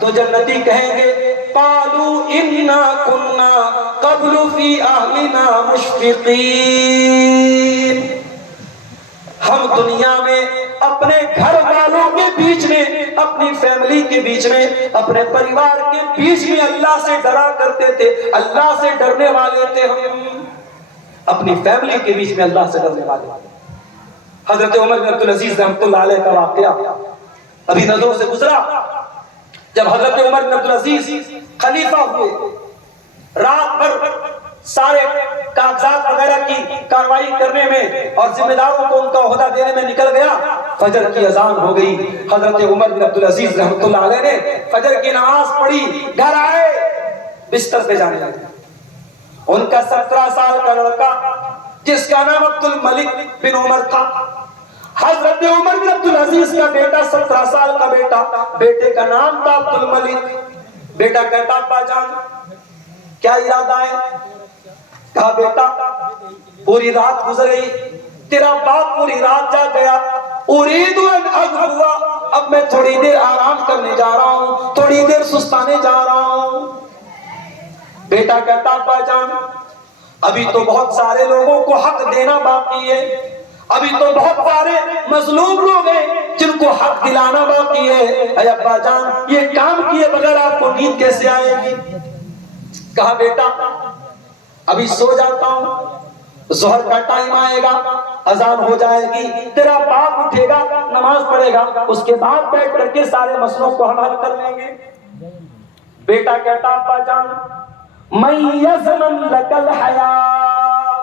تو جنتی کہیں گے قالوا انا كنا قبل في اهلنا مشفقین، ہم دنیا میں اپنے گھر والوں کے بیچ میں، اپنی فیملی کے بیچ میں، اپنے پریوار کے بیچ میں اللہ سے ڈرا کرتے تھے، اللہ سے ڈرنے والے تھے، ہم اپنی فیملی کے بیچ میں اللہ سے ڈرنے والے تھے۔ حضرت عمر بن عبدالعزیز رحمۃ اللہ علیہ کا واقعہ ابھی نظروں سے گزرا۔ جب حضرت عمر بن عبدالعزیز خلیفہ ہوئے، رات بھر سارے کاغذات وغیرہ کی کاروائی کرنے میں اور ذمہ داروں کو ان کا عہدہ دینے میں نکل گیا، فجر کی اذان ہو گئی۔ حضرت عمر بن عبدالعزیز رحمۃ اللہ علیہ نے فجر کی نماز پڑھی، گھر آئے، بستر پہ جانے لگے۔ ان کا 17 سال کا لڑکا جس کا نام عبد الملک بن عمر تھا، حضرت عمر بن عبدالعزیز کا بیٹا 17 سال کا بیٹا، بیٹے کا نام تھا عبد الملک۔ بیٹا کہتا ابا جان کیا ارادہ ہے؟ کہا بیٹا پوری رات گزر گئی، تیرا باپ پوری رات جاگ گیا، اريد ان اغوا، اب میں تھوڑی دیر آرام کرنے جا رہا ہوں، تھوڑی دیر سستانے جا رہا ہوں۔ بیٹا کہتا ابا جان ابھی تو بہت سارے لوگوں کو حق دینا باقی ہے، ابھی تو بہت سارے مظلوم لوگ ہیں جن کو حق دلانا باقی ہے، اے ابا جان یہ کام کیے بغیر آپ کو نیند کیسے آئے گی؟ کہا بیٹا ابھی سو جاتا ہوں، ظہر کا ٹائم آئے گا، اذان ہو جائے گی، تیرا باپ اٹھے گا، نماز پڑھے گا، اس کے بعد بیٹھ کر کے سارے مسئلوں کو ہم حل کر لیں گے۔ بیٹا کہتا ابا جان من یضمن لک الحیات،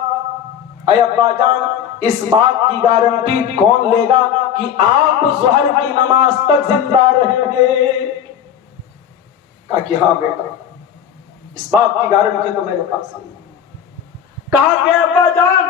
اے ابا جان اس بات کی گارنٹی کون لے گا کہ آپ ظہر کی نماز تک زندہ رہیں گے؟ کہا کہ ہاں بیٹا اس بات کی گارنٹی تو میرے پاس ہے۔ کہا کہ ابا جان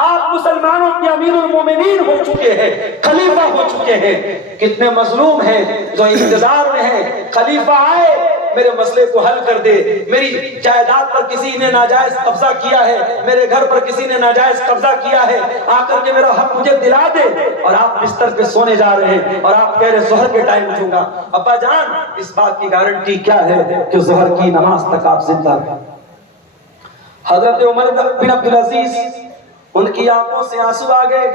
آپ مسلمانوں کے امیر المومنین ہو چکے ہیں، خلیفہ ہو چکے ہیں، کتنے مظلوم ہیں جو انتظار میں ہیں، خلیفہ آئے میرے مسئلے کو حل کر دے، میری جائیداد پر کسی نے ناجائز قبضہ کیا ہے، میرے گھر پر کسی نے ناجائز قبضہ کیا ہے، آ کر کے میرا حق مجھے دلا دے، اور آپ بستر پہ سونے جا رہے ہیں اور آپ کہہ رہے ظہر کے ٹائم اٹھوں گا۔ ابا جان اس بات کی گارنٹی کیا ہے کہ ظہر کی نماز تک آپ زندہ ہیں؟ حضرت عمر بن عبدالعزیز ان کی آنکھوں سے آنسو آ گئے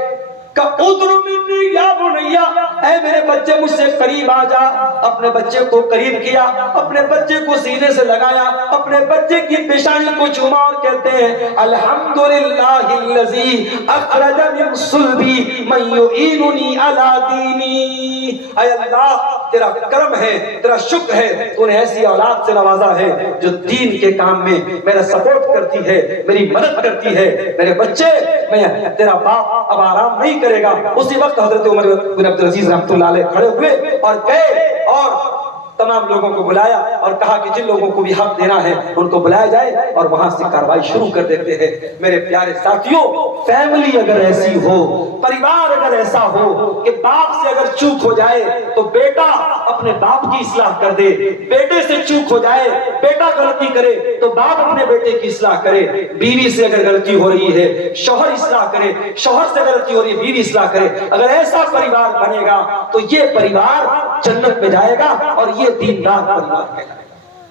کہ ادنو منی یا بنیا، اے میرے بچے مجھ سے قریب آ جا۔ اپنے بچے کو قریب کیا، اپنے بچے کو سینے سے لگایا، اپنے بچے کی پیشانی کو چوما اور کہتے ہیں الحمدللہ الذی اخرج من صلبی من یعیننی علی دینی، اے اللہ تیرا کرم ہے، تیرا شکر ہے، تو نے ایسی اولاد سے نوازا ہے جو دین کے کام میں میرا سپورٹ کرتی ہے، میری مدد کرتی ہے۔ میرے بچے میں تیرا باپ اب آرام نہیں کرے گا۔ اسی وقت حضرت عمر بن عبدالعزیز رحمۃ اللہ علیہ کھڑے ہوئے اور گئے اور تمام لوگوں کو بلایا اور کہا کہ جن لوگوں کو بھی حق دینا ہے ان کو بلایا جائے، اور وہاں سے کارروائی شروع کر دیتے ہیں۔ میرے پیارے ساتھیوں، فیملی اگر ایسی ہو، پریوار اگر ایسا ہو کہ باپ سے اگر چوک ہو جائے تو بیٹا اپنے باپ کی اصلاح کر دے، بیٹے سے چوک ہو جائے، بیٹا غلطی کرے تو باپ اپنے بیٹے کی اصلاح کرے، بیوی سے اگر غلطی ہو رہی ہے شوہر اصلاح کرے، شوہر سے غلطی ہو رہی ہے بیوی اصلاح کرے، اگر ایسا پریوار بنے گا تو یہ پریوار جنت میں جائے گا اور یہ دیندار پریوار کہلائے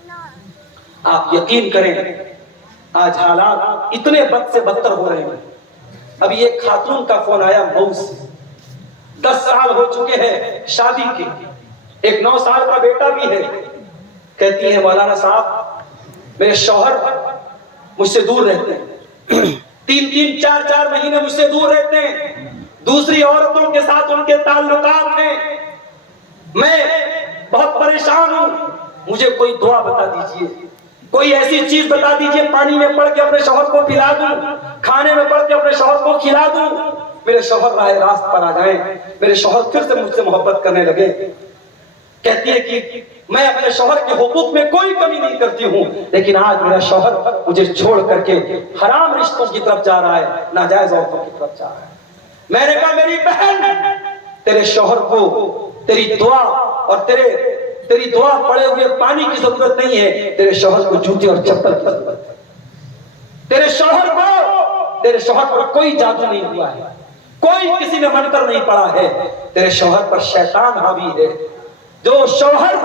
گا۔ آپ یقین کریں آج حالات اتنے بد سے بدتر ہو رہے ہیں۔ ابھی ایک خاتون کا فون آیا مئو سے، 10 سال ہو چکے ہیں شادی کے، ایک 9 سال کا بیٹا بھی ہے۔ کہتی ہے مولانا صاحب میرے شوہر مجھ سے دور رہتے ہیں، 3-3 4-4 مہینے مجھ سے دور رہتے ہیں، دوسری عورتوں کے ساتھ ان کے تعلقات ہیں، میں بہت پریشان ہوں، مجھے کوئی دعا بتا دیجئے، کوئی ایسی چیز بتا دیجئے پانی میں پڑھ کے اپنے شوہر کو پلا دوں، کھانے میں پڑھ کے اپنے شوہر کو کھلا دوں، میرے شوہر راہ راست پر آ جائیں، میرے شوہر پھر سے مجھ سے محبت کرنے لگے۔ کہتی ہے کہ میں اپنے شوہر کے حقوق میں کوئی کمی نہیں کرتی ہوں، لیکن آج میرا شوہر مجھے چھوڑ کر کے حرام رشتوں کی طرف جا رہا ہے، ناجائز عورتوں کی طرف جا رہا ہے۔ میں نے کہا میری بہن تیرے شوہر کو تیری دعا اور تیری دعا پڑے ہوئے پانی کی ضرورت نہیں ہے، تیرے شوہر کو جوتے اور چپل کی ضرورت ہے۔ تیرے شوہر پر کوئی جادو نہیں ہوا ہے، کوئی کسی نے منتر نہیں پڑا ہے، تیرے شوہر پر شیطان حاوی ہے۔ جو شوہر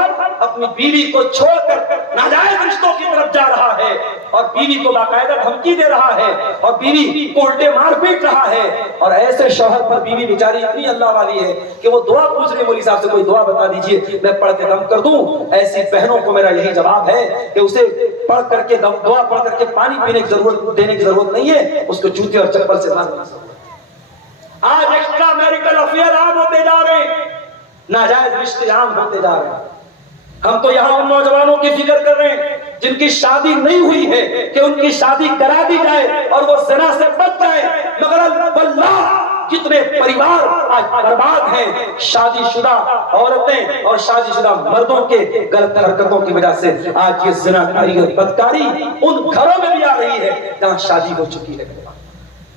اپنی بیوی کو چھوڑ کر ناجائز رشتوں کی طرف جا رہا ہے اور بیوی کو باقاعدہ دھمکی دے رہا ہے اور بیوی کو الٹے مار پیٹ رہا ہے، اور ایسے شوہر پر بیوی بیچاری اتنی اللہ والی ہے کہ وہ دعا پوچھ رہی، مولوی صاحب سے کوئی دعا بتا دیجئے میں پڑھ کے دم کر دوں، ایسی بہنوں کو میرا یہی جواب ہے کہ اسے پڑھ کر کے دعا پڑھ کر کے پانی پینے کی ضرورت دینے کی ضرورت نہیں ہے، اس کو جوتے اور چپل سے مارنے کی ضرورت ہے۔ آج ایکسٹرا میریٹل افیئر عام ہوتے جا رہے ہیں، ناجائز رشتے عام ہوتے جا رہے ہیں۔ ہم تو یہاں ان نوجوانوں کی فکر کر رہے ہیں جن کی شادی نہیں ہوئی ہے کہ ان کی شادی کرا دی جائے اور وہ زنا سے بچ جائے، مگر واللہ کتنے پریوار آج برباد ہیں شادی شدہ عورتیں اور شادی شدہ مردوں کے غلط حرکتوں کی وجہ سے۔ آج یہ زنا کاری اور بدکاری ان گھروں میں بھی آ رہی ہے جہاں شادی ہو چکی ہے۔